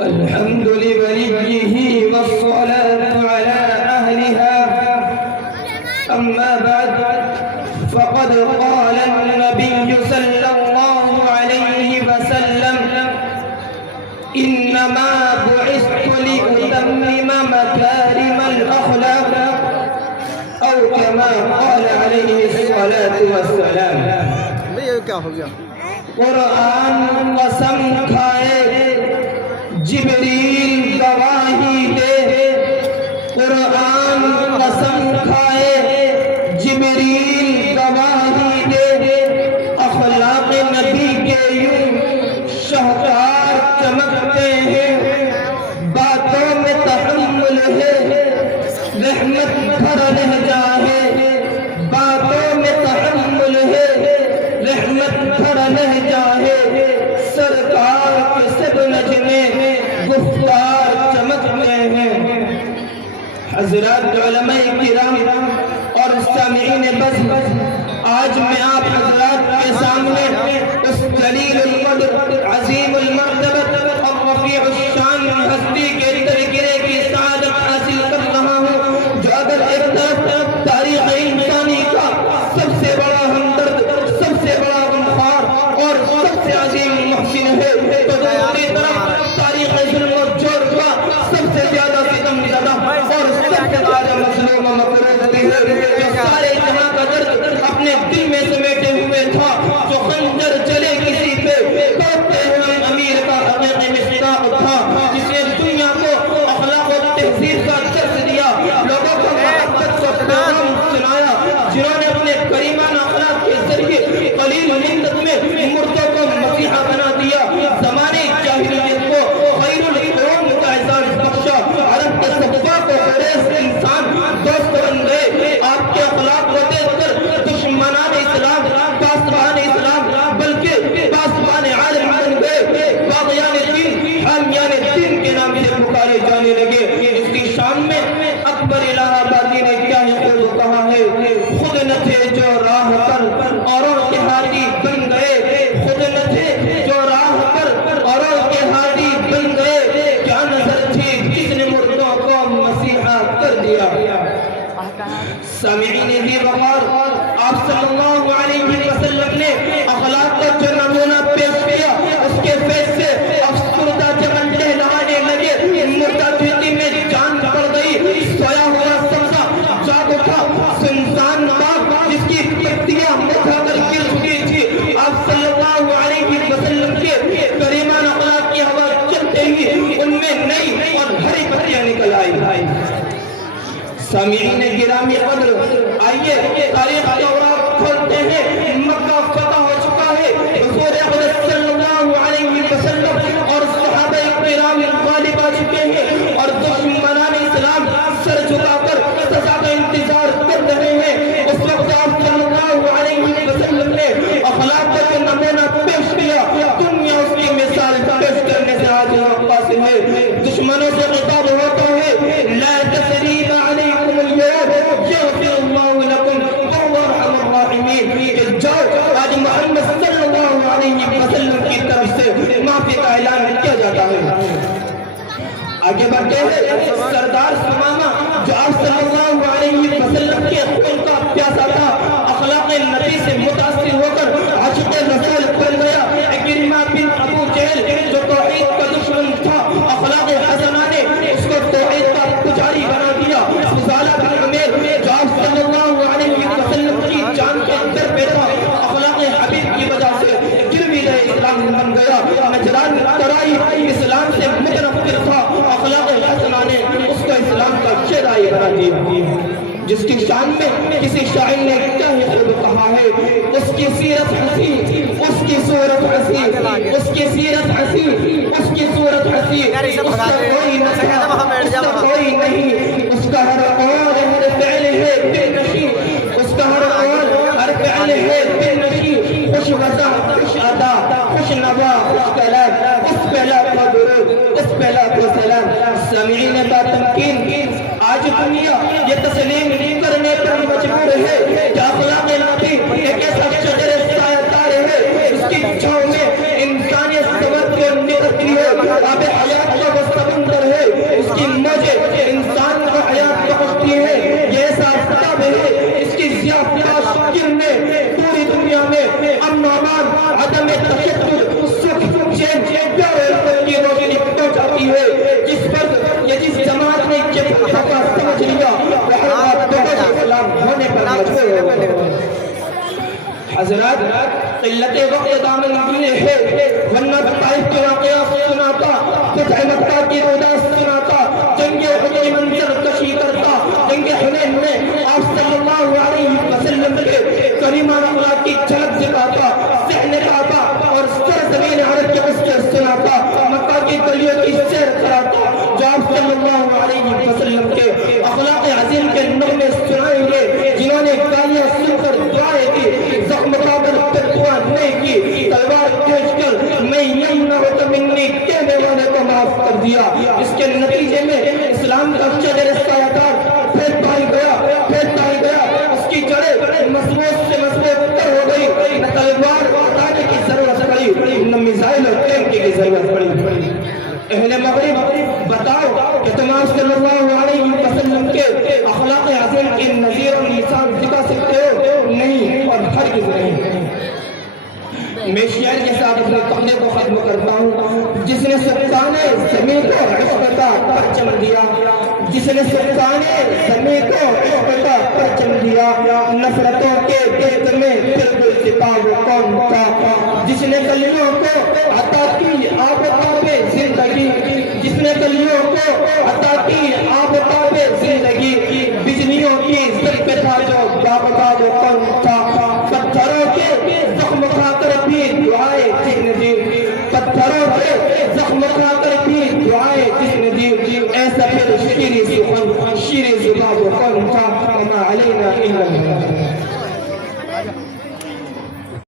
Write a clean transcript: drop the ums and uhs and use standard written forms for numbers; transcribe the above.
الحمد لوليه والصلاة على أهلها. أما بعد فقد قال النبي صلى الله عليه وسلم إنما بعثت لأتمم مكارم الأخلاق أو كما قال عليه الصلاة والسلام. قرآن قسم کھائے جبریل گواہی دے. قرآن قسم کھائے جبریل گواہی دے. اخلاق نبی کے یوں شاہکار چمکتے ہیں. باتوں میں تحمل ہے رحمت بھر لہجہ ہے. باتوں میں تحمل ہے رحمت بھر لہجہ ہے. سرکار کے سب نجمے گفتار چمکتے ہیں. حضرات علماء کرام اور سامعین بس، آج میں آپ حضرات کے سامنے اس جلیل القدر عظیم المرتبت اور رفیع الشان ہستی کے تذکرے کی سعادت حاصل کر رہا ہوں، جو اگر ایک طرف تاریخ انسانی کا سب سے بڑا ہمدرد، سب سے بڑا غمخوار اور سب سے عظیم محسن ہے، تو دوسری طرف تاریخ ظلم و جور کا سب سے زیادہ ستم زدہ اور سب سے زیادہ مظلوم و مقروض بھی ہے، جو سارے جہاں کا درد اپنے دل میں سمیٹے ہوئے تھا. جو خنجر چلے کسی پہ توڑتے ہیں ہم امیر کا حقیقی مصداق تھا، جس نے دنیا کو اخلاق و تہذیب کا درس دیا، لوگوں کو محبت کا پیغام سنایا، جنہوں نے اپنے کریمانہ اخلاق کے ذریعے قلیل مدت میں مردوں کو مسیحا بنا دیا. زمانے جاہلیت کو خیر القرون کا اعزاز بخشا. عرب کے صحابہ کو قریش انسان دوست بن گئے. آپ کے اخلاق کو دیکھ کر دشمنان اسلام، پاسبان اسلام بلکہ پاسبان عالم بن گئے. باغیان دین، حامیان دین کے نام سے پکارے جانے لگے. اس کی شان میں اکبر الہ آبادی نے کیا خوب کہا ہے، خود نہ تھے جو راہ پر اوروں کے ہادی بن گئے. خود نہ تھے جو راہ پر اوروں کے ہادی بن گئے. کیا نظر تھی جس نے مردوں کو مسیحا کر دیا. سامعین بھی وقار، آپ صلی اللہ علیہ وسلم نے اخلاق کا جو نمونہ پیش کیا، اس کے فیض سے افسردہ چمن ٹہلانے لگے. مردہ دھرتی میں جان پڑ گئی. سویا ہوا سبزہ جاگ اٹھا. سنسان باغ جس کی پتیاں اٹھا کر گر چکی تھی، آپ صلی اللہ علیہ وسلم کے کریمان اخلاق کی ہوا چلتے ہی ان میں نئی اور ہری پتیاں نکل آئی. سامعین گرامی قدر، آئیے تاریخ کے اوراق کھولتے ہیں. مکہ فتح ہو چکا ہے. حضور اقدس صلی اللہ علیہ وسلم اور صحابہ کرام غالب آ چکے ہیں اور دشمنان اسلام سر جھکا کر سزا کا انتظار کر رہے ہیں. اس وقت آپ صلی اللہ علیہ وسلم نے اخلاق کا جو نمونہ پیش کیا، دنیا اس کی مثال پیش کرنے سے آج قاصر ہے. دشمنوں سے خطاب ہوتا ہے، لا تثریب علیکم اليوم یغفر اللہ لکم وهو ارحم الراحمین. جاؤ، آج محمد صلی اللہ علیہ وسلم کی طرف سے معافی کا اعلان کیا جاتا ہے. آگے بڑھتے ہیں. سردار سمامہ جو آپ صلی اللہ علیہ وسلم کے خون کا پیاسا تھا، اخلاق نبی سے متاثر ہو کر عاشق رسول بن گیا. اکرمہ بن ابو جہل جو توحید کا دشمن تھا، اخلاق حسنہ نے اس کو توحید کا پجاری بنا دیا. فضالہ بن عمیر جو آپ صلی اللہ علیہ وسلم کی جان کے اندر پہ تھا، اخلاق حبیب کی وجہ سے گرویدہ اسلام بن گیا. نجران ترائی اسلام سے متنفر تھا، اخلاق حسنہ نے اس کو اسلام کا شہدائی بنا دیا. جس کی شان میں کسی شاعر نے کیا ہی خوب کہا ہے، اس کی سیرت حسی، اس کی صورت حسی، اس کی سیرت حسی، اس کی صورت حسی، اس کا کوئی نسخہ، اس کا کوئی نہیں. اس کا ہر قول ہر فعل ہے بے نشی، اس کا ہر قول ہر فعل ہے بے نشی. خوش وزا، خوش ادا، خوش نوا، خوش کلام، اس پہلا کا درود، اس پہلا کا سلام. سامعین با تمکین، آج دنیا یہ تسلیم کرنے پر مجبور ہے کہ اخلاق نبی ایک ایسا شجر سایہ دار ہے، اس کی چھاؤں میں انسانیت صبر کو نگہدار اب حیات کا وہ سمندر ہے، اس کی موجیں انسان کو حیات بخشتی ہے، یہ ایسا آفتاب ہے اس کی ضیاء کرنیں پوری دنیا میں امن و امان، عدم تشدد، سکھ چین پیار کی روشنی پہنچاتی ہے۔ جس پر یہ جس جماعت نے یہ دھوکہ سمجھ لیا وہ اسلام ہونے پر مجبور ہو گئے۔ حضرات قلت وقت دامن دینے ہے، ورنہ طائف کے واقعات سناتا، فتح مکہ کی رودات سناتا، جنگ حنین منظر کشی کرتا، جنگ حنین میں آپ صلی اللہ علیہ وسلم کے کریمہ اخلاق کی جھلک دکھاتا، صحن کعبہ اور سرزمین عرب کے مسجد سناتا، مکہ کی گلیوں کی سیر کراتا، جو آپ صلی اللہ علیہ وسلم کے اخلاق عظیم کے نغمے سنائیں گے، جنہوں نے گالیاں سن کر دعائیں دی، زخم قابل پر دعا نہیں کی، تلوار کھینچ کر میں یمنعک منی کہنے والے کو معاف کر دیا۔ اس کے نتیجے میں اسلام کا شجر سایہدار پھیلتا ہی گیا، اس کی جڑیں مضبوط سے مضبوط تر ہو گئی، نہ تلوار اٹھانے کی ضرورت پڑی، نہ میزائل اور ٹینک کی ضرورت پڑی۔ اہل مغرب بتاؤ کہ تم آپ صلی اللہ علیہ وسلم کے اخلاق عظیم کی نظیر اور مثال دکھا سکتے ہو؟ نہیں، اور ہرگز نہیں۔ میں شعر کے ساتھ اپنے تقدے کو ختم کرتا ہوں۔ جس نے سلطان زمین کو عشق کا پرچم دیا، جس نے سلطان زمین کو عشق کا پرچم دیا، نفرتوں کے گرد میں پھر کوئی سپاہ وہ کون تھا؟ جس نے گلیوں کو عطا کی آفتاب زندگی، جس نے گلیوں کو عطا کی آفتاب زندگی، بجلیوں کی زد پہ تھا جو باغبا وہ کون تھا؟ پتھروں کے زخم کھا کر بھی دعائیں جس نے دی، پتھروں کے زخم کھا کر بھی دعائیں جس نے دی، ایسا پھر شیریں زبان وہ کون تھا؟ وما علینا الا البلاغ۔